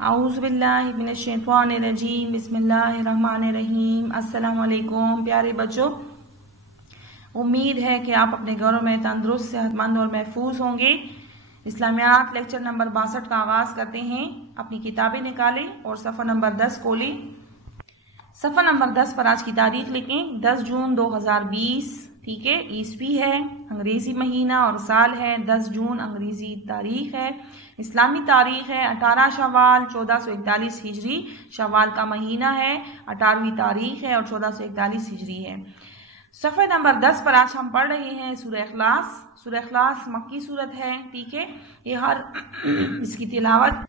आऊज़ुबिल्लाहि मिनश्शैतानिर्रजीम बिस्मिल्लाहिर्रहमानिर्रहीम। अस्सलामु अलैकुम प्यारे बच्चों, उम्मीद है कि आप अपने घरों में तंदुरुस्त, सेहतमंद और महफूज होंगे। इस्लामियात लेक्चर नंबर 62 का आगाज़ करते हैं। अपनी किताबें निकालें और सफ़ा नंबर 10 खोलें। सफ़ा नंबर 10 पर आज की तारीख लिखें 10 जून 2020। ठीक है, ईस्वी है, अंग्रेज़ी महीना और साल है 10 जून, अंग्रेज़ी तारीख है। इस्लामी तारीख है 18 शवाल 1441 हिजरी, शवाल का महीना है, 18वीं तारीख है और 1441 हिजरी है। सफ़े नंबर 10 पर आज हम पढ़ रहे हैं सूरह इखलास। सूरह इखलास मक्की सूरत है। ठीक है, ये इसकी तिलावत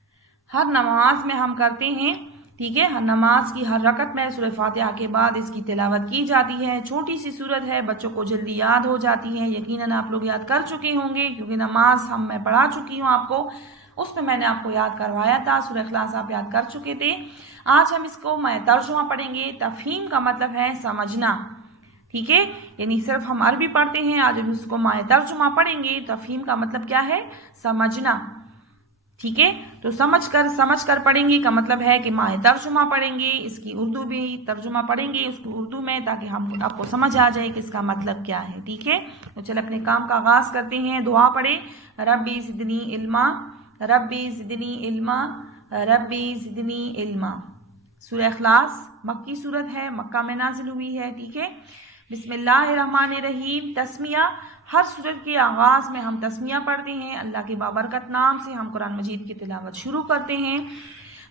हर नमाज में हम करते हैं। ठीक है, हर नमाज की हर रकत में सूरह फातिहा के बाद इसकी तिलावत की जाती है। छोटी सी सूरत है, बच्चों को जल्दी याद हो जाती है। यकीनन आप लोग याद कर चुके होंगे क्योंकि नमाज मैं पढ़ा चुकी हूँ आपको, उसमें मैंने आपको याद करवाया था। सूरह इखलास आप याद कर चुके थे। आज हम इसको मैं तर्जुमा पढ़ेंगे। तफहीम का मतलब है समझना। ठीक है, यानी सिर्फ हम अरबी पढ़ते हैं, आज हम इसको माय तर्जुमा पढ़ेंगे। तफहीम का मतलब क्या है? समझना। ठीक है, तो समझ कर पढ़ेंगे का मतलब है कि माय तर्जुमा पढ़ेंगे, इसकी उर्दू भी तर्जुमा पढ़ेंगे उसको उर्दू में, ताकि हम आपको समझ आ जाए कि इसका मतलब क्या है। ठीक है, तो चल अपने काम का आगाज करते हैं। दुआ पढ़े, रब्बी ज़िदनी इल्मा, रब्बी ज़िदनी इल्मा, रब्बी ज़िदनी इल्मा। सूरह इखलास मक्की सूरत है, मक्का में नाजिल हुई है। ठीक है, बिस्मिल्लाहिर्रहमानिर्रहीम। तस्मिया, हर सूरत के आगाज में हम तस्मिया पढ़ते हैं। अल्लाह के बाबरकत नाम से हम कुरान मजीद की तिलावत शुरू करते हैं।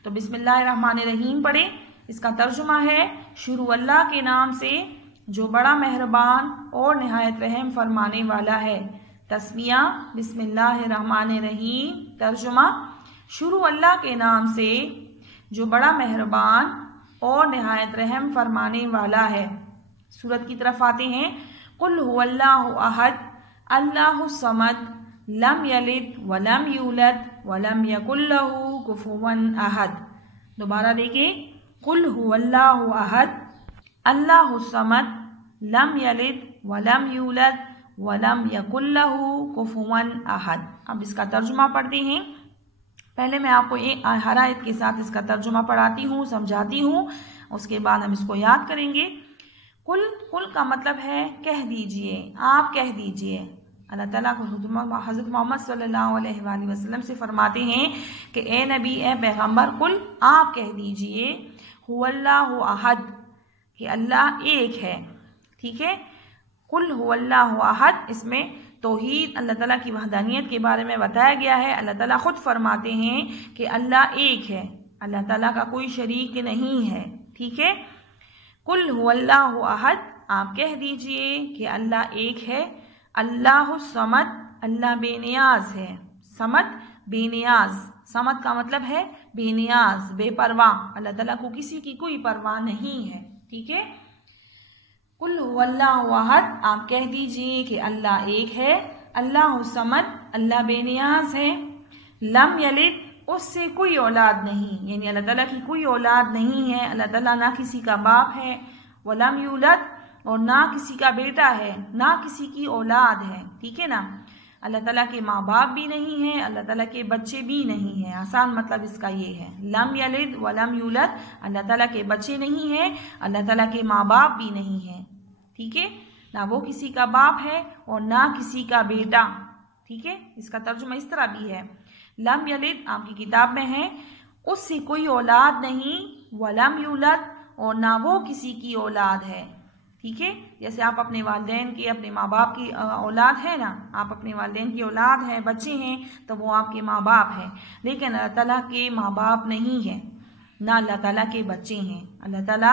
तो बिस्मिल्लाहिर्रहमानिर्रहीम पढ़े। इसका तर्जुमा है शुरू अल्लाह के नाम से जो बड़ा मेहरबान और निहायत रहम फरमाने वाला है। तस्मिया बिस्मिल्लाहिर्रहमानिर्रहीम। तर्जुमा शुरू अल्लाह के नाम से जो बड़ा मेहरबान और निहायत रहम फरमाने वाला है। सूरत की तरफ आते हैं। कुल हुवल्लाहु अहद, अल्लाहु समद, लम यलिद वलम यूलद वलम यकुल लहू कुफुवन अहद। दोबारा देखिए, कुल हुवल्लाहु अहद, अल्लाहु समद, लम यलिद वलम यूलद वलम यकुल लहू कुफुवन अहद। अब इसका तर्जुमा पढ़ते हैं। पहले मैं आपको हर आयत के साथ इसका तर्जुमा पढ़ाती हूँ, समझाती हूँ, उसके बाद हम इसको याद करेंगे। कुल का मतलब है कह दीजिए, आप कह दीजिए। अल्लाह ताला को हज़रत मोहम्मद सल्लल्लाहु अलैहि वसल्लम से फरमाते हैं कि ए नबी, ए पैगंबर, कुल आप कह दीजिए हुवल्लाहु अहद, कि अल्लाह एक है। ठीक है, कुल हुवल्लाहु अहद, इसमें तौहीद अल्लाह ताला की वहदानियत के बारे में बताया गया है। अल्लाह ताला खुद फरमाते हैं कि अल्लाह एक है, अल्लाह ताला का कोई शरीक नहीं है। ठीक है, कुल हुवल्लाहु अहद, आप कह दीजिए कि अल्लाह एक है। अल्लाहु समद, अल्लाह बेनियाज है। समद बेनियाज, समद का मतलब है बेनियाज, बेपरवाह। अल्लाह ताला को किसी की कोई परवाह नहीं है। ठीक है, कुल हुवल्लाहु अहद, आप कह दीजिए कि अल्लाह एक है। अल्लाहु समद, अल्लाह बेनियाज है। लम यलिद, उससे कोई औलाद नहीं, यानी अल्लाह ताला की कोई औलाद नहीं है। अल्लाह ताला ना किसी का बाप है, वलम यूलद, और ना किसी का बेटा है, ना किसी की औलाद है। ठीक है ना, अल्लाह ताला के माँ बाप भी नहीं है, अल्लाह ताला के बच्चे भी नहीं है। आसान मतलब इसका ये है, लम यलिद वलम यूलद, अल्लाह ताला के बच्चे नहीं है, अल्लाह ताला के माँ बाप भी नहीं है। ठीक है, ना वो किसी का बाप है और ना किसी का बेटा। ठीक है, इसका तर्जुमा इस तरह भी है। लम यलिद आपकी किताब में है, उससे कोई औलाद नहीं, वलम यूलद, और ना वो किसी की औलाद है। ठीक है, जैसे आप अपने वालिदैन की, अपने माँ बाप की औलाद है ना, आप अपने वालिदैन की औलाद हैं, बच्चे हैं, तो वो आपके माँ बाप हैं। लेकिन अल्लाह ताला के माँ बाप नहीं है, ना अल्लाह ताला के बच्चे हैं। अल्लाह ताला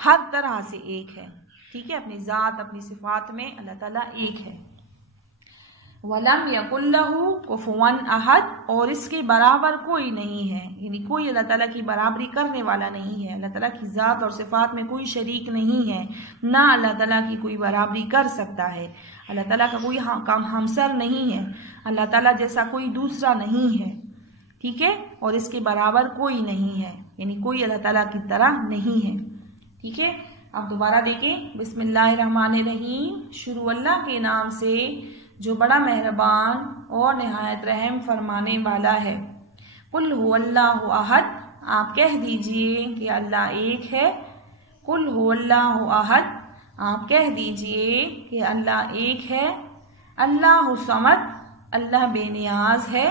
हर तरह से एक है। ठीक है, अपनी ज़ात, अपनी सिफात में अल्लाह ताला एक है। वलम यकुल लहू कुफुवन अहद, और इसके बराबर कोई नहीं है, यानी कोई अल्लाह ताला की बराबरी करने वाला नहीं है। अल्लाह ताला की ज़ात और सिफात में कोई शरीक नहीं है, ना अल्लाह ताला की कोई बराबरी कर सकता है। अल्लाह ताला का कोई हमसर नहीं है, अल्लाह ताला जैसा कोई दूसरा नहीं है। ठीक है, और इसके बराबर कोई नहीं है, यानी कोई अल्लाह ताला की तरह नहीं है। ठीक है, अब दोबारा देखें। बिस्मिल्लाहिर्रहमानिर्रहीम, शुरू अल्लाह के नाम से जो बड़ा मेहरबान और निहायत रहम फरमाने वाला है। कुल हुवल्लाहु अहद, आप कह दीजिए कि अल्लाह एक है। कुल हुवल्लाहु अहद, आप कह दीजिए कि अल्लाह एक है। अल्लाहु समद, अल्लाह बेनियाज है।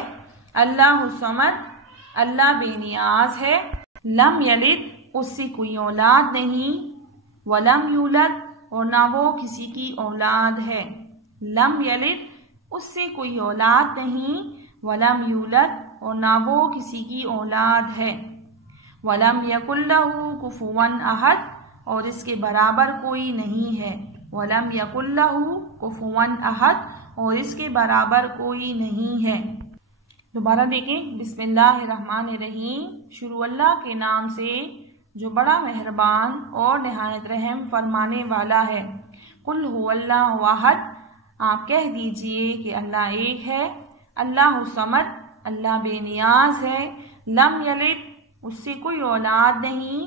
अल्लाहु समद, अल्लाह बेनियाज है। लम यलिद, उससे कोई औलाद नहीं। वलम यूलद, और ना वो किसी की औलाद है। लम यलिद, उससे कोई औलाद नहीं। वलम यूलद, और ना वो किसी की औलाद है। वलम यकुल्लहु कुफुवन अहद, और इसके बराबर कोई नहीं है। वलम यकुल्लहु कुफुवन अहद, और इसके बराबर कोई नहीं है। दोबारा देखें। बिस्मिल्लाहिर्रहमानिर्रहीम, शुरू अल्लाह के नाम से जो बड़ा मेहरबान और निहायत रहम फरमाने वाला है। कुल हुवल्लाहु अहद, आप कह दीजिए कि अल्लाह एक है। अल्लाहु समद, अल्लाह बेनियाज है। लम यलिद, उससे कोई औलाद नहीं।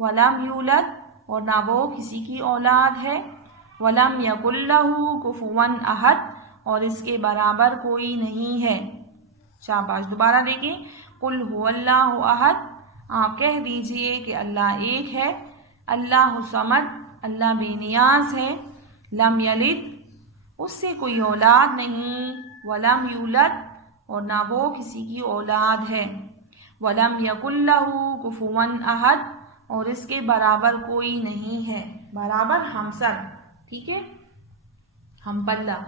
वलम यूलद, और ना वो किसी की औलाद है। वलम यकुल्लहु कुफुवन अहद, और इसके बराबर कोई नहीं है। शाबाश। दोबारा देखें। कुल हुवल्लाहु अहद, आप कह दीजिए कि अल्लाह एक है। अल्लाहु समद, अल्लाह बेनियाज है। लम यलिद, उससे कोई औलाद नहीं। वलम यूलद, और ना वो किसी की औलाद है। वलम यकुल्लहु कुफुवन अहद, और इसके बराबर कोई नहीं है। बराबर हमसर, ठीक है, हम पल्ला।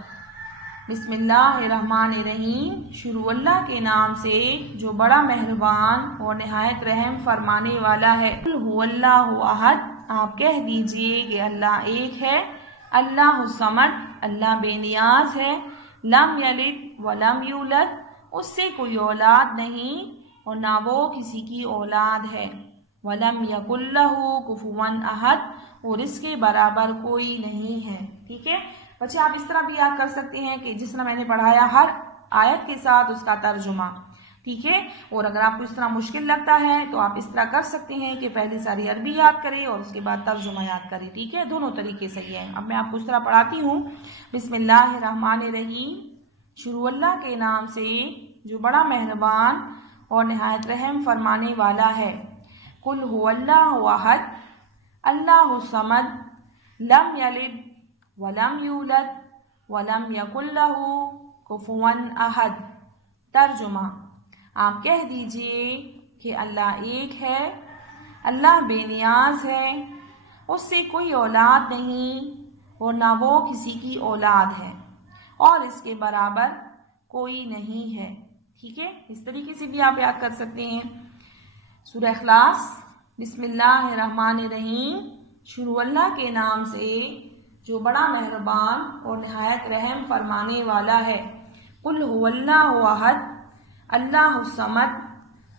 बिस्मिल्लाहिर्रहमानिर्रहीम, शुरू अल्लाह के नाम से जो बड़ा मेहरबान और निहायत रहम फरमाने वाला है। कुल हुवल्लाहु अहद, आप कह दीजिए कि अल्लाह एक है। अल्लाहु समद, अल्लाह बेनियाज है। लम यलिद वलम यूलद, उससे कोई औलाद नहीं और ना वो किसी की औलाद है। वलम यकुल्लहु कुफुवन अहद, और इसके बराबर कोई नहीं है। ठीक है बच्चे, आप इस तरह भी याद कर सकते हैं कि जिस तरह मैंने पढ़ाया हर आयत के साथ उसका तर्जुमा। ठीक है, और अगर आपको इस तरह मुश्किल लगता है तो आप इस तरह कर सकते हैं कि पहले सारी अरबी याद करें और उसके बाद तर्जुमा याद करें। ठीक है, दोनों तरीके सही है। अब मैं आपको इस तरह पढ़ाती हूँ। बिस्मिल्लाहिर्रहमानिर्रहीम, शुरू अल्लाह के नाम से जो बड़ा मेहरबान और निहायत रहम फरमाने वाला है। कुल हुवल्लाहु अहद, अल्लाहु समद, लम यलिद वलम यूलद वलम यकुल्लहु कुफुवन अहद। तर्जुमा, आप कह दीजिए कि अल्लाह एक है। अल्लाह बेनियाज है, उससे कोई औलाद नहीं और ना वो किसी की औलाद है और इसके बराबर कोई नहीं है। ठीक है, इस तरीके से भी आप याद कर सकते हैं। सूरह इखलास। बिस्मिल्लाहिर्रहमानिर्रहीम, शुरू अल्लाह के नाम से जो बड़ा मेहरबान और निहायत रहम फरमाने वाला है। कुल हुवल्लाहु अहद, अल्लाहु समद,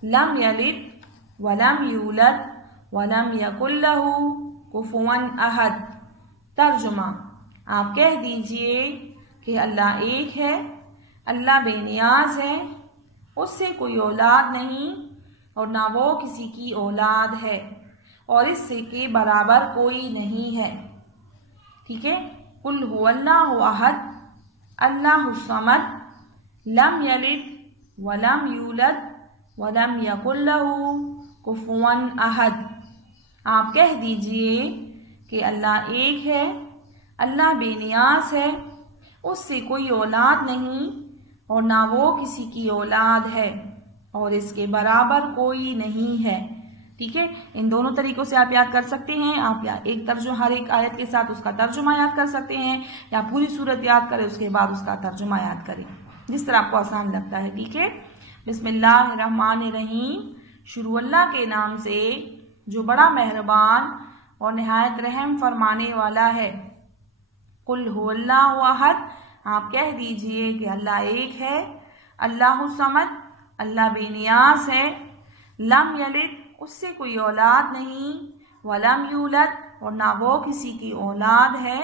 लम यलिद वलम यूलद वलम यकुल्लहु कुफुवन अहद। तर्जुमा, आप कह दीजिए कि अल्लाह एक है। अल्लाह बेनियाज है, उससे कोई औलाद नहीं और ना वो किसी की औलाद है और इससे के बराबर कोई नहीं है। ठीक है, कुल हुवल्लाहु अहद, अल्लाहु समद, लम यलिद वलम यूलद वलम यकुल्लहु कुफुवन अहद। आप कह दीजिए कि अल्लाह एक है। अल्लाह बेनियाज है, उससे कोई औलाद नहीं और ना वो किसी की औलाद है और इसके बराबर कोई नहीं है। ठीक है, इन दोनों तरीकों से आप याद कर सकते हैं। आप एक तर्जुमा, हर एक आयत के साथ उसका तर्जुमा याद कर सकते हैं या पूरी सूरत याद करें उसके बाद उसका तर्जुमा याद करें, जिस तरह आपको आसान लगता है। ठीक है, बिस्मिल्लाहिर्रहमानिर्रहीम, शुरू अल्लाह के नाम से जो बड़ा मेहरबान और निहायत रहम फरमाने वाला है। कुल हुवल्लाहु अहद, आप कह दीजिए कि अल्लाह एक है। अल्लाहु समद, अल्लाह बेनियाज है। लम यलिद, उससे कोई औलाद नहीं। वलम यूलद, और ना वो किसी की औलाद है।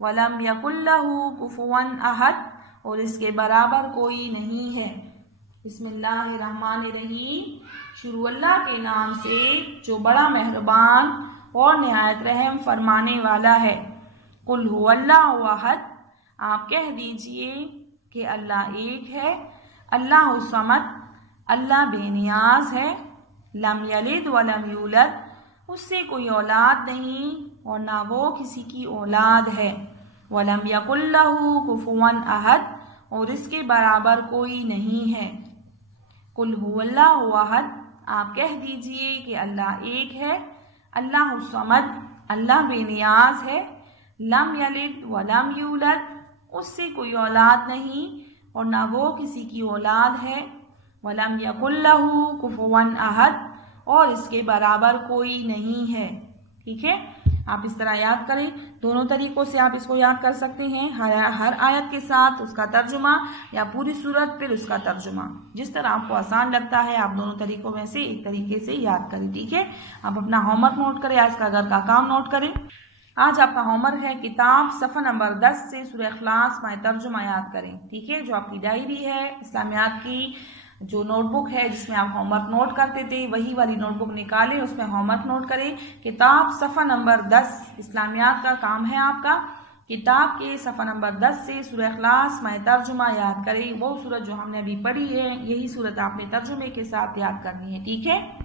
वलम यकुल्लहु कुफुवन अहद, और इसके बराबर कोई नहीं है। बिस्मिल्लाहिर्रहमानिर्रहीम, शुरू अल्लाह के नाम से जो बड़ा मेहरबान और निहायत रहम फरमाने वाला है। कुल हुवल्लाहु अहद, आप कह दीजिए कि अल्लाह एक है। अल्लाहु समद, अल्लाह बेनियाज है। लम यलिद वलम यूलद, उससे कोई औलाद नहीं और ना वो किसी की औलाद है। वलम यकुल लहू कुफुवन अहद, और इसके बराबर कोई नहीं है। कुल हुवल्लाहु अहद, आप कह दीजिए कि अल्लाह एक है। अल्लाहु समद, अल्लाह बेनियाज है। लम यलिद वलम यूलद, उससे कोई औलाद नहीं और ना वो किसी की औलाद है। वलम यकुल लहू कुफुवन अहद, और इसके बराबर कोई नहीं है। ठीक है, आप इस तरह याद करें। दोनों तरीकों से आप इसको याद कर सकते हैं, हर आयत के साथ उसका तर्जुमा या पूरी सूरत फिर उसका तर्जुमा। जिस तरह आपको आसान लगता है आप दोनों तरीकों में से एक तरीके से याद करें। ठीक है, आप अपना होमवर्क नोट करें, आज का घर का काम नोट करें। आज आपका होमवर्क है किताब सफ़ा नंबर 10 से सूरह इखलास माए तर्जुमा याद करें। ठीक है, जो आपकी डायरी है इस्लामियात की, जो नोटबुक है जिसमें आप होमवर्क नोट करते थे, वही वाली नोटबुक निकालें, उसमें होमवर्क नोट करें। किताब सफ़ा नंबर 10 इस्लामियात का काम है आपका। किताब के सफ़ा नंबर 10 से सूरह इखलास माए तर्जुमा याद करें। वो सूरत जो हमने अभी पढ़ी है, यही सूरत आपने तर्जुमे के साथ याद करनी है। ठीक है।